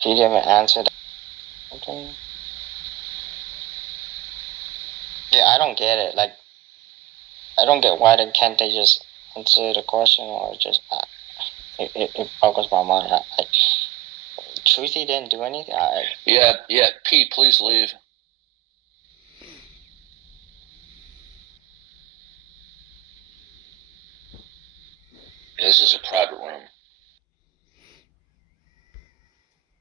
He didn't answer that. Okay. Yeah, I don't get it. Like, I don't get why can't they just answer the question or just. It boggles my mind. Truthy didn't do anything. Yeah, Pete, please leave. This is a private room.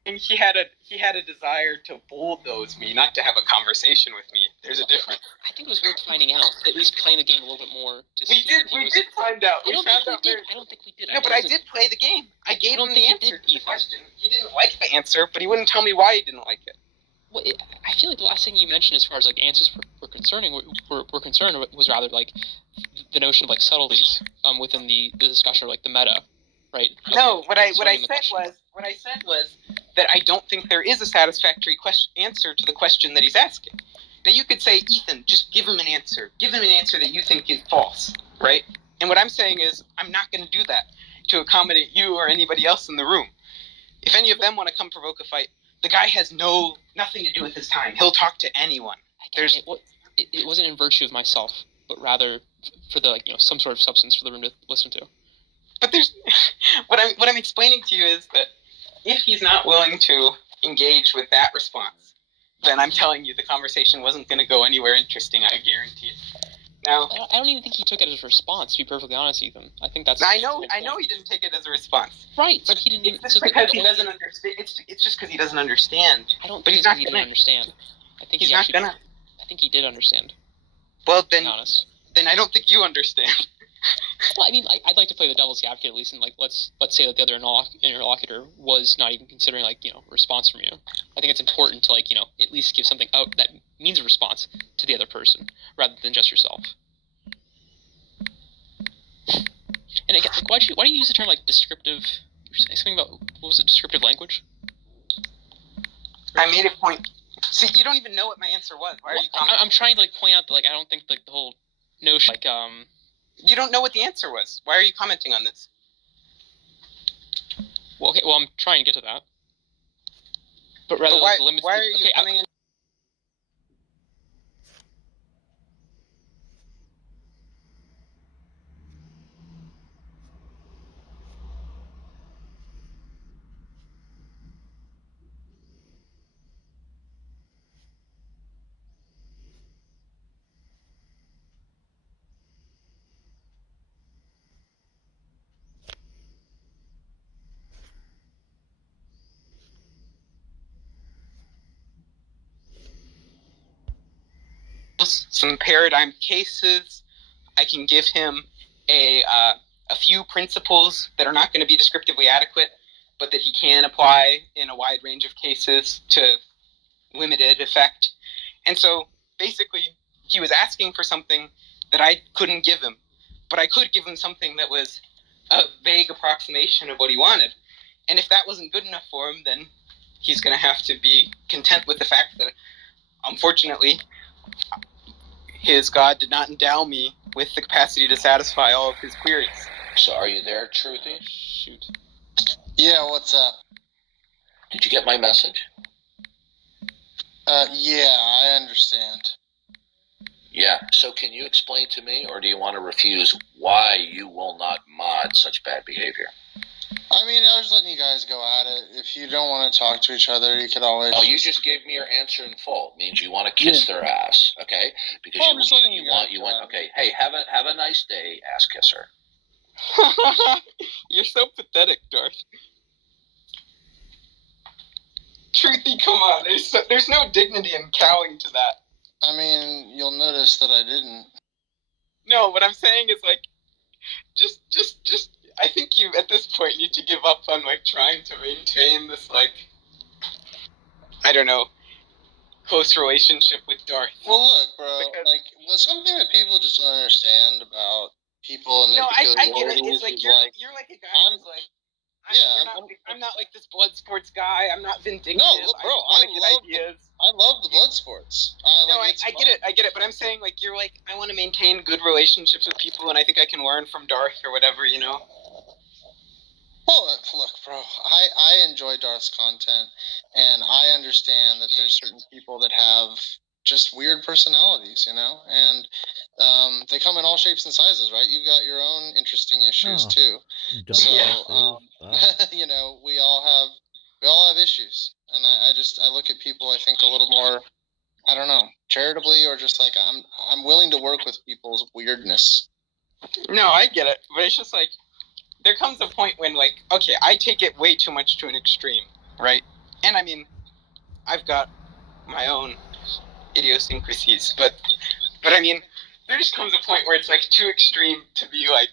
And he had a desire to bulldoze me, not to have a conversation with me. There's a difference. I think it was worth finding out. At least playing the game a little bit more. We did find out. I don't think we did. No, but I did play the game. I gave him the answer to the question. He didn't like the answer, but he wouldn't tell me why he didn't like it. Well, I feel like the last thing you mentioned, as far as like answers were concerned, was rather like the notion of like subtleties within the discussion, or like the meta, right? No, what I said was that I don't think there is a satisfactory answer to the question that he's asking. Now you could say, Ethan, just give him an answer. Give him an answer that you think is false, right? And what I'm saying is, I'm not going to do that to accommodate you or anybody else in the room. If any of them want to come provoke a fight, the guy has nothing to do with his time. He'll talk to anyone. It wasn't in virtue of myself, but rather for the some sort of substance for the room to listen to. But there's what I'm explaining to you is that if he's not willing to engage with that response, then I'm telling you the conversation wasn't going to go anywhere interesting. I guarantee it. Now, I don't even think he took it as a response. To be perfectly honest, Ethan, I think that's. I know he didn't take it as a response. Right, but he didn't. It's just because he doesn't understand. It's just because he doesn't understand. I don't. But think he's not he going didn't understand. I think he's not gonna. I think he did understand. Well, then, I don't think you understand. Well, I mean, I'd like to play the devil's advocate at least, and let's say that the other interlocutor was not even considering a response from you. I think it's important to at least give something out that means a response to the other person rather than just yourself. And again, why do you use the term descriptive? You were saying something about, what was it, descriptive language? I made a point. See, you don't even know what my answer was. Why are you commenting? I'm trying to point out that I don't think the whole notion You don't know what the answer was. Why are you commenting on this? Well, okay. Well, I'm trying to get to that. But rather, why, the limits. Why are you coming in? Some paradigm cases. I can give him a few principles that are not going to be descriptively adequate, but that he can apply in a wide range of cases to limited effect. And so basically he was asking for something that I couldn't give him, but I could give him something that was a vague approximation of what he wanted. And if that wasn't good enough for him, then he's going to have to be content with the fact that, unfortunately, his God did not endow me with the capacity to satisfy all of his queries. So are you there, Truthy? Shoot. Yeah, what's up? Did you get my message? Yeah, I understand. Yeah, so can you explain to me, or do you want to refuse why you will not mod such bad behavior? I mean, I was letting you guys go at it. If you don't want to talk to each other, you could always... Oh, you just gave me your answer in full. It means you want to kiss their ass, okay? Because you want, okay, hey, have a nice day, ass kisser. You're so pathetic, Darth. Truthy, come on. There's no dignity in cowing to that. I mean, you'll notice that I didn't. No, what I'm saying is, just, I think you, at this point, need to give up on, trying to maintain this, I don't know, close relationship with Darth. Well, look, bro, something that people just don't understand about people and their peculiarities. I get it. It's you're like a guy who's I'm not like this blood sports guy. I'm not vindictive. No, look, bro, I love the blood sports. I get it. But I'm saying, you're I want to maintain good relationships with people, and I think I can learn from Darth or whatever, Well, look, bro, I enjoy Darth's content, and I understand that there's certain people that have just weird personalities, you know, and they come in all shapes and sizes, right? You've got your own interesting issues Oh. too. Darth So, is- you know, we all have issues, and I look at people, I think, a little more, I don't know, charitably, or just like I'm willing to work with people's weirdness. No, I get it, but it's just like there comes a point when, like, okay, I take it way too much to an extreme, right? And I mean, I've got my own idiosyncrasies, but I mean, there just comes a point where it's like too extreme to be like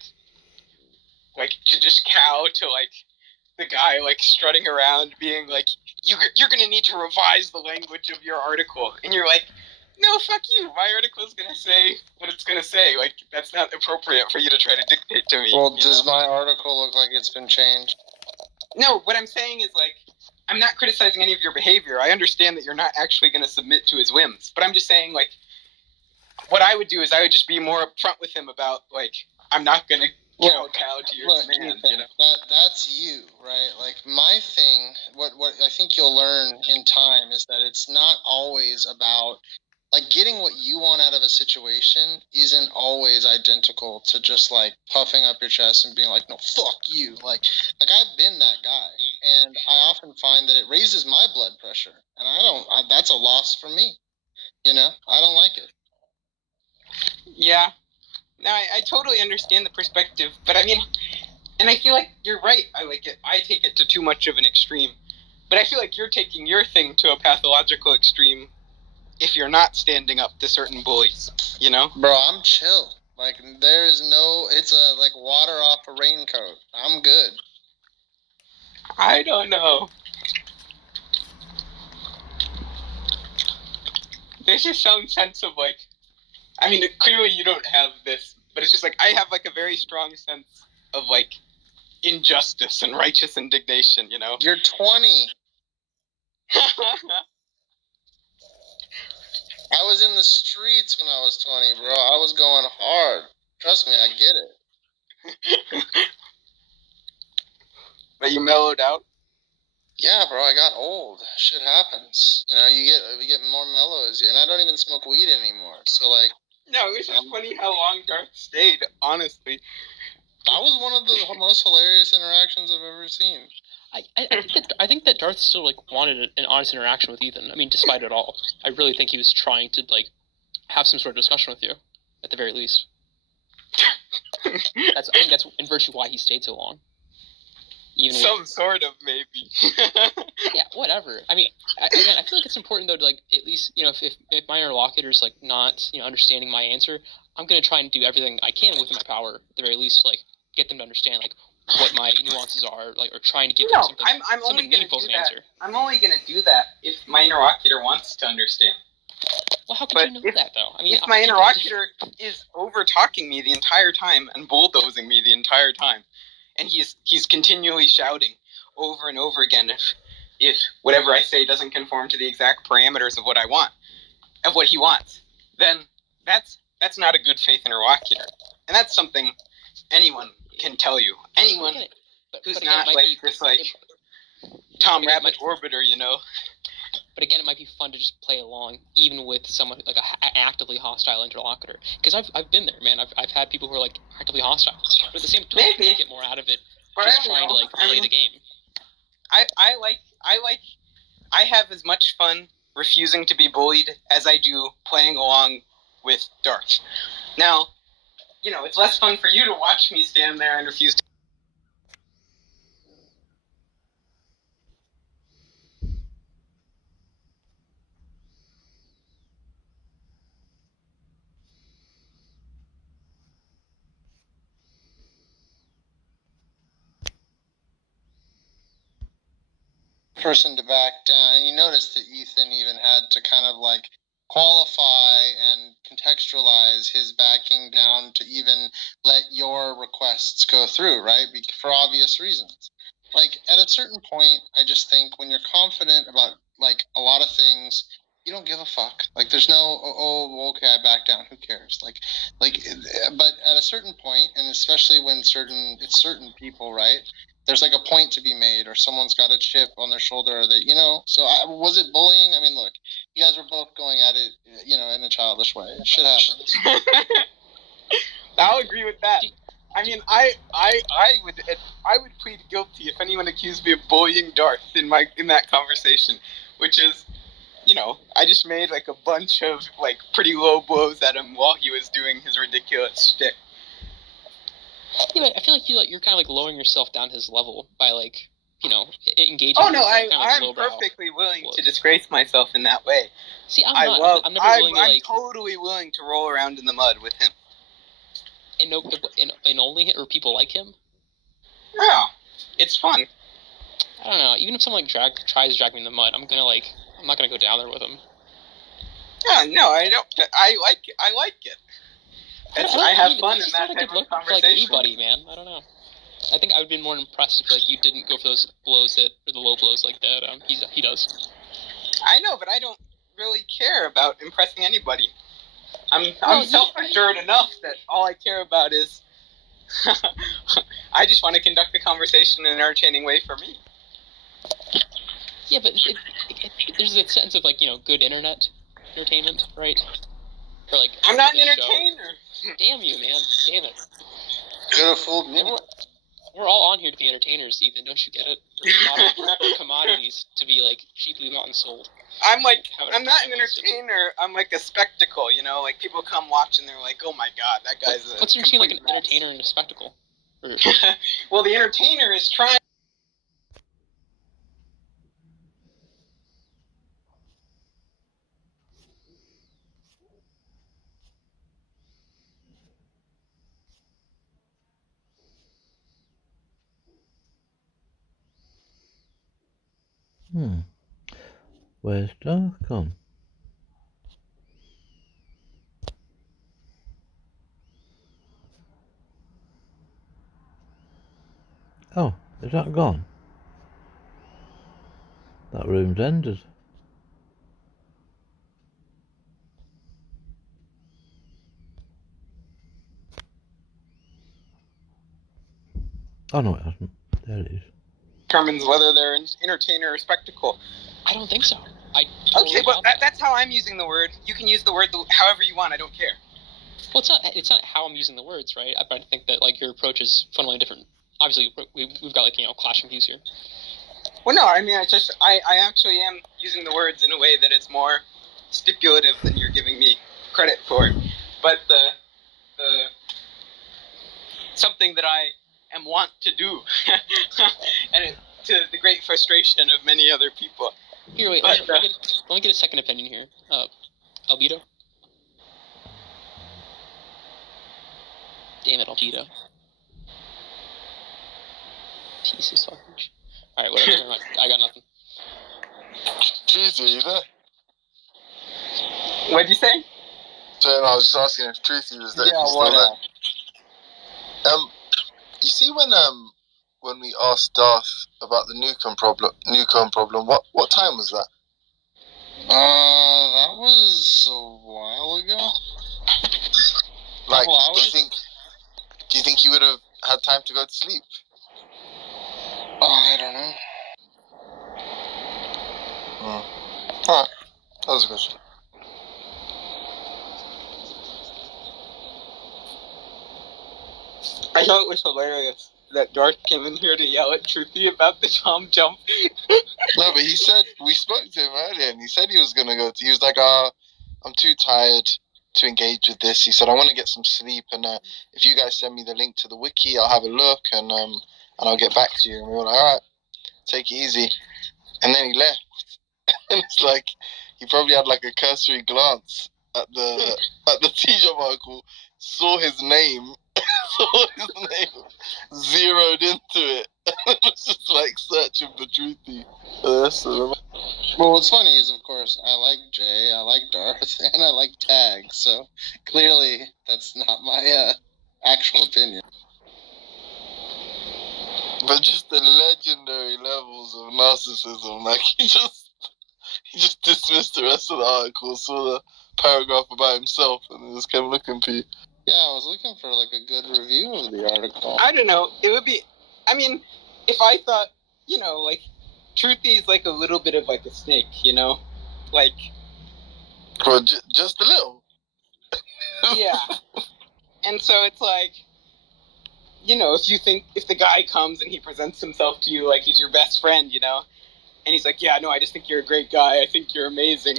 to just cow to like the guy like strutting around being like, you're gonna need to revise the language of your article, and you're like, no, fuck you. My article's gonna say what it's gonna say. Like, that's not appropriate for you to try to dictate to me. Well, does my article look like it's been changed? No, what I'm saying is, like, I'm not criticizing any of your behavior. I understand that you're not actually going to submit to his whims. But I'm just saying, like, what I would do is I would just be more upfront with him about, like, I'm not going to cow to your demands, you know? That's you, right? Like, my thing, what I think you'll learn in time is that it's not always about, like, getting what you want out of a situation isn't always identical to just, like, puffing up your chest and being like, no, fuck you. Like I've been that guy, and I often find that it raises my blood pressure, and that's a loss for me. You know, I don't like it. Yeah. No, I totally understand the perspective, but I mean, and I feel like you're right. I take it to too much of an extreme, but I feel like you're taking your thing to a pathological extreme if you're not standing up to certain bullies, you know? Bro, I'm chill. Like, it's like water off a raincoat. I'm good. I don't know. There's just some sense of, like, I mean, clearly you don't have this, but it's just like, I have, like, a very strong sense of, like, injustice and righteous indignation, you know? You're 20. I was in the streets when I was 20, bro. I was going hard. Trust me, I get it. But you mellowed out? Yeah, bro, I got old. Shit happens. You know, we get more mellow as you, and I don't even smoke weed anymore. So, like, no, it was just funny how long Darth stayed, honestly. That was one of the most hilarious interactions I've ever seen. I think that Darth still like wanted an honest interaction with Ethan. I mean, despite it all, I really think he was trying to like have some sort of discussion with you, at the very least. I think that's in virtue why he stayed so long. Even sort of, maybe. Yeah, whatever. I mean, again, I feel like it's important though to like at least, you know, if my interlocutor's like not, you know, understanding my answer, I'm gonna try and do everything I can within my power, at the very least, to like get them to understand like what my nuances are, like, or trying to give them something, I'm something only gonna meaningful do as an that. answer. I'm only gonna do that if my interlocutor wants to understand. Well, how could you know that though? I mean, if my interlocutor is over talking me the entire time and bulldozing me the entire time, and he's continually shouting over and over again if whatever I say doesn't conform to the exact parameters of what I want, of what he wants, then that's not a good faith interlocutor, and that's something anyone can tell you. Anyone who's not like this like Tom Rabbit orbiter, you know. But again, it might be fun to just play along, even with someone like an actively hostile interlocutor. Because I've been there, man. I've had people who are like actively hostile, but at the same time, you get more out of it just trying to like play the game. I have as much fun refusing to be bullied as I do playing along with Darth. Now, you know, it's less fun for you to watch me stand there and refuse to. Person to back down. And you notice that Ethan even had to kind of like qualify and contextualize his backing down to even let your requests go through, right? For obvious reasons. Like, at a certain point, I just think when you're confident about like a lot of things, you don't give a fuck. Like, there's no, oh, okay, I back down. Who cares? Like, but at a certain point, and especially when it's certain people, right? there's like a point to be made, or someone's got a chip on their shoulder, or that, you know. So was it bullying? I mean, look, you guys were both going at it, you know, in a childish way. Shit happens. I'll agree with that. I mean, I would plead guilty if anyone accused me of bullying Darth in that conversation, which is, you know, I just made like a bunch of like pretty low blows at him while he was doing his ridiculous shtick. Yeah, but I feel like you're kind of like lowering yourself down his level by like, you know, engaging. Oh no, kind of like I'm perfectly willing to disgrace myself in that way. See, I'm not. I'm never willing to like. I'm totally willing to roll around in the mud with him. And only hit or people like him. Yeah, it's fun. I don't know. Even if someone like tries to drag me in the mud, I'm not gonna go down there with him. Yeah, no, I don't. I like it. I have fun in that type of conversation. For like anybody, man. I don't know. I think I would have been more impressed if like you didn't go for those blows or the low blows like that. He does. I know, but I don't really care about impressing anybody. I'm self-assured enough that all I care about is I just want to conduct the conversation in an entertaining way for me. Yeah, but there's a sense of like, you know, good internet entertainment, right? Or like I'm not an entertainer. Damn you, man! Damn it! Could have fooled me. We're all on here to be entertainers, Ethan. Don't you get it? We're commodities to be like cheaply bought and sold. I'm not an entertainer. I'm like a spectacle, you know. Like people come watch and they're like, "Oh my god, that guy's a." What's between like an entertainer and a spectacle? Well, the entertainer is trying. Where's Darth gone? Oh, is that gone? That room's ended. Oh no, it hasn't. There it is. Determines whether they're an entertainer or spectacle. I don't think so. Okay, but that's how I'm using the word. You can use the word however you want. I don't care. Well, it's not how I'm using the words, right? I think that like your approach is fundamentally different. Obviously, we've got like, you know, clashing views here. Well, no, I mean, I actually am using the words in a way that it's more stipulative than you're giving me credit for. But the something that I am wont to do, and to the great frustration of many other people. Here, wait, let me get a second opinion here. Albedo? Damn it, Albedo. Piece of sausage. Alright, whatever. I got nothing. Truth, are you there? What'd you say? So I was just asking if Truthy was there. Yeah, what? You see when we asked Darth about the Newcomb problem, what time was that? That was a while ago. Like, do you think he would have had time to go to sleep? I don't know. Alright, that was a question. I thought it was hilarious that Darth came in here to yell at Truthy about the Tom jump. No, but he said, we spoke to him earlier, and he said he was going to go he was like, I'm too tired to engage with this. He said, I want to get some sleep, and if you guys send me the link to the wiki, I'll have a look, and I'll get back to you. And we were like, alright, take it easy. And then he left. And it's like, he probably had like a cursory glance at the T-Job article, saw his name, zeroed into it, and was just like searching for Truthy. Well, what's funny is, of course, I like Jay, I like Darth, and I like Tag, so clearly that's not my actual opinion. But just the legendary levels of narcissism, like he just dismissed the rest of the article, saw the paragraph about himself, and just kept looking for you. Yeah, I was looking for like a good review of the article. I don't know. It would be, I mean, if I thought, you know, like, Truthy is like a little bit of like a snake, you know? Like, Well, just a little. yeah. And so it's like, you know, if the guy comes and he presents himself to you like he's your best friend, you know, and he's like, yeah, no, I just think you're a great guy. I think you're amazing.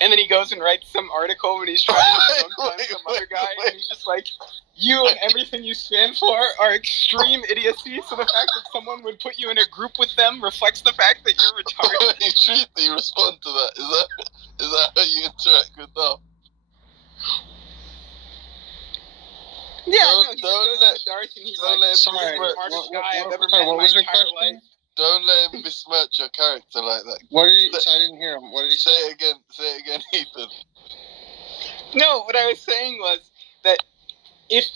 And then he goes and writes some article when he's trying to dunk on some other guy, and he's just like, you and everything you stand for are extreme idiocy, so the fact that someone would put you in a group with them reflects the fact that you're retarded. You respond to that. Is that how you interact with them? Yeah, Don't- no, he just don't goes let- to Darth and he's don't like, let him sorry, besmirch- the smartest what- guy I've what- ever sorry, met what in my was your entire question? life. Don't let him besmirch your character like that. What did he? So I didn't hear him. What did he say? Say it again, Ethan. No, what I was saying was that if,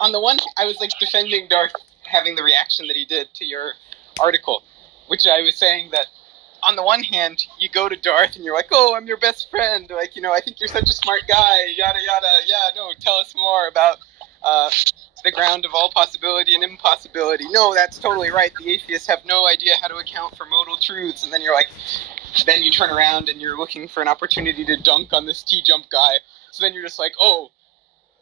on the one, I was like defending Darth having the reaction that he did to your article, which I was saying that on the one hand, you go to Darth and you're like, oh, I'm your best friend, like, you know, I think you're such a smart guy, yada yada, yeah, no, tell us more about the ground of all possibility and impossibility. No, that's totally right. The atheists have no idea how to account for modal truths. And then you're like, then you turn around and you're looking for an opportunity to dunk on this T-Jump guy. So then you're just like, oh,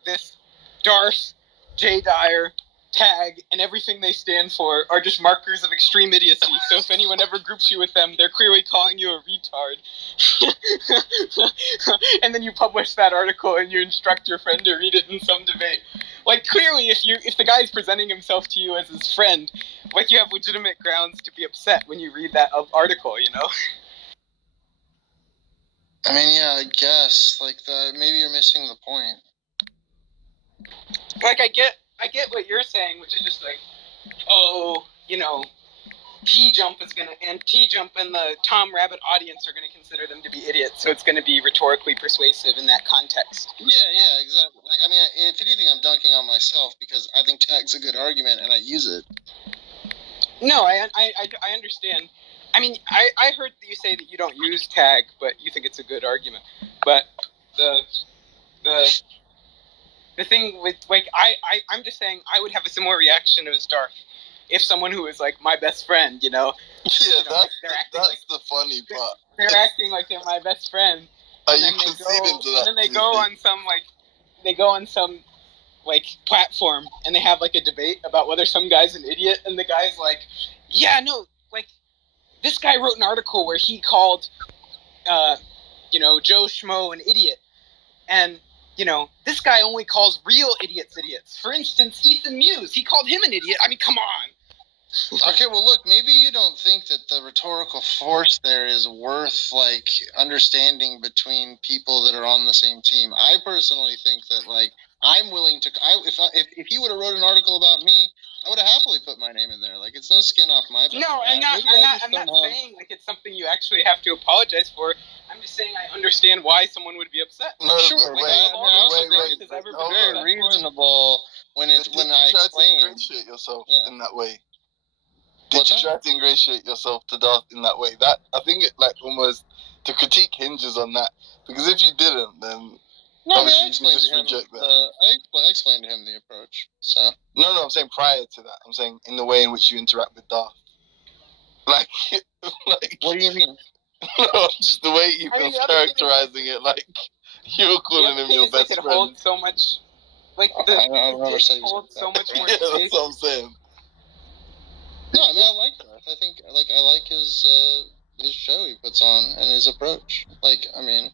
this Darth, J. Dyer, Tag, and everything they stand for are just markers of extreme idiocy. So if anyone ever groups you with them, they're clearly calling you a retard. And then you publish that article and you instruct your friend to read it in some debate. Like, clearly, if the guy's presenting himself to you as his friend, like, you have legitimate grounds to be upset when you read that article, you know? I mean, yeah, I guess. Like, maybe you're missing the point. Like, I get what you're saying, which is just like, oh, you know, T-Jump and the Tom Rabbit audience are gonna consider them to be idiots, so it's gonna be rhetorically persuasive in that context. Yeah, exactly. Like, I mean, if anything, I'm dunking on myself because I think Tag's a good argument and I use it. No, I understand. I mean, I heard you say that you don't use Tag, but you think it's a good argument. But the thing with, like, I'm just saying I would have a similar reaction as Darth if someone who is like my best friend, you know, Yeah, they're acting that's the funny part. they're acting like they're my best friend. Are And you then they conceding to that? And then they go on some platform and they have like a debate about whether some guy's an idiot, and the guy's like, yeah, no, like, this guy wrote an article where he called Joe Schmo an idiot, and this guy only calls real idiots idiots. For instance, Ethan Muse, he called him an idiot. I mean, come on. Okay, well, look, maybe you don't think that the rhetorical force there is worth, like, understanding between people that are on the same team. I personally think that, like, I'm willing to. If he would have wrote an article about me, I would have happily put my name in there. Like, it's no skin off my back. No, I'm not saying like it's something you actually have to apologize for. I'm just saying I understand why someone would be upset. No, Sure, wait, I also think wait, it's hold very on. reasonable when Did you I try to explain. ingratiate yourself Yeah. in that way? Did What's you that? try to ingratiate yourself to Darth in that way? That I think it like almost the critique hinges on that, because if you didn't, then No, I mean, obviously I you explained just to him. reject that. I explained to him the approach. So No, I'm saying prior to that. I'm saying in the way in which you interact with Darth. Like, what do you mean? no, just the way Ethan's I mean, the other thing is- characterizing it, like you're calling him your best It friend. holds so much. Like I don't never say holds so much more Yeah, stake. that's what I'm saying. No, I mean, I like Darth. I think I like his show he puts on and his approach. Like, I mean,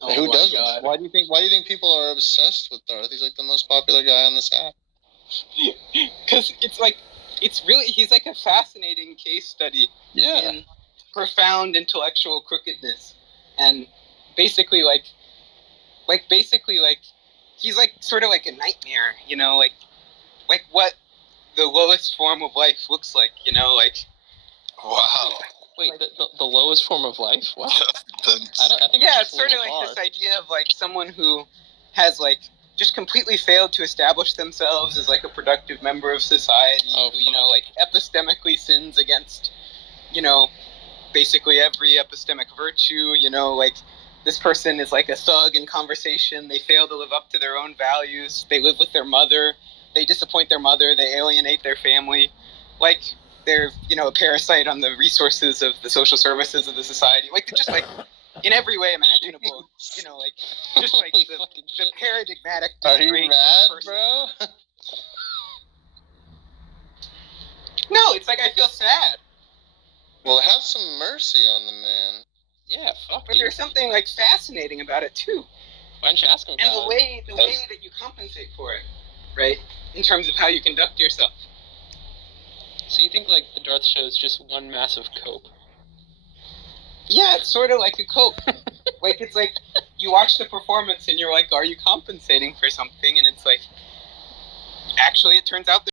who my doesn't? God. Why do you think people are obsessed with Darth? He's like the most popular guy on this app. Because he's like a fascinating case study Yeah. in profound intellectual crookedness, and basically he's like sort of like a nightmare, like what the lowest form of life looks like, like. Wow. Wait, the lowest form of life? What? I think Yeah, it's it's sort of a like little this hard. idea of like someone who has like just completely failed to establish themselves as like a productive member of society, Oh, who, like epistemically sins against, basically every epistemic virtue, like this person is like a thug in conversation. They fail to live up to their own values. They live with their mother. They disappoint their mother. They alienate their family. Like, they're a parasite on the resources of the social services of the society. Like they're just like in every way imaginable. Just like Holy the fucking shit. paradigmatic. Are you disgrace mad, person. bro? No, it's like I feel sad. Well, have some mercy on the man. Yeah, fuck But you. there's something like fascinating about it too. Why don't you ask him And about the way that you compensate for it, right? In terms of how you conduct yourself. So you think like the Darth show is just one massive cope? Yeah, it's sort of like a cope. Like it's like you watch the performance and you're like, are you compensating for something? And it's like, actually, it turns out